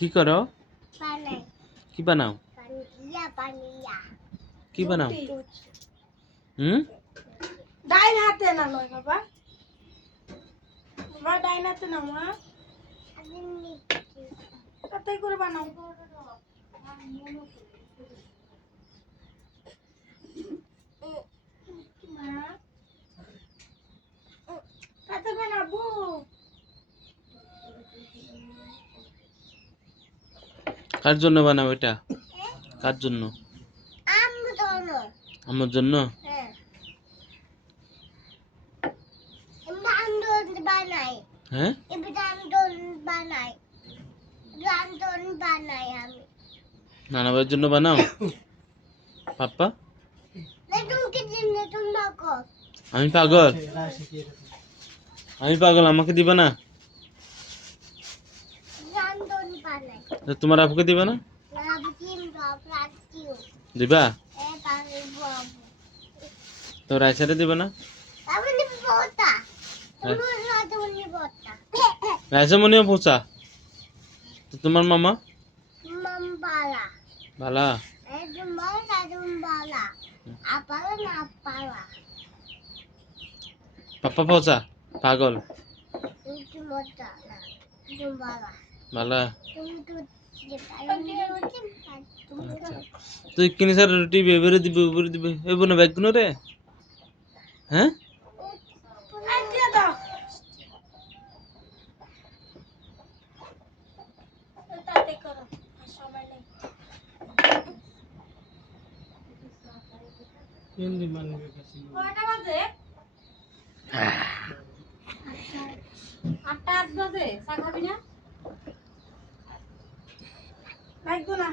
কি করো? বানাই কি বানাও? পানিয়া কি বানাও? ডাইন হাতে না নয় বাবা, বাবা ডাইন হাতে না মা, আমি নিচ্ছি তাতেই করে বানাও। মা তাতে বানাবো। কার জন্য বানাও এটা? কার জন্য? আমি দোনো আমার জন্য? হ্যাঁ রান্ধন বানাই হ্যাঁ, রান্ধন বানাই রান্ধন বানাই আমি নানা ভাইয়ের জন্য বানাও। পাপ্পা, না তুমি কি জিনিস তুমি বাকো আমি পাগল? আমি পাগল, আমাকে দিবা না? রান্ধন বানাই তো তোমার আপুকে দিবা না? লাভ টিম বাপ রাখিও দিবা? এ পানি বাবু তো রাইসারে দিবা না? আমি নি বতা তুমি রাতে উনি বতা রাইসা মনিও পোচা। তো তোমার মামা মামবালা ভালা? এই তোমার রাজুমবালা আপালা না আপালা পাপ্পা পোচা পাগল? তুমি বতা না জুমবালা ভালা? তুমি তো তুই কিনে সার রুটি বেবরে দিবে এবো না ব্যাগ রে? হ্যাঁ, দিয়ে দাও, তাতে করো, আর সময় নেই। কয়টা বাজে? 8টা 8 বাজে। চা খাবি না? লাগবো না।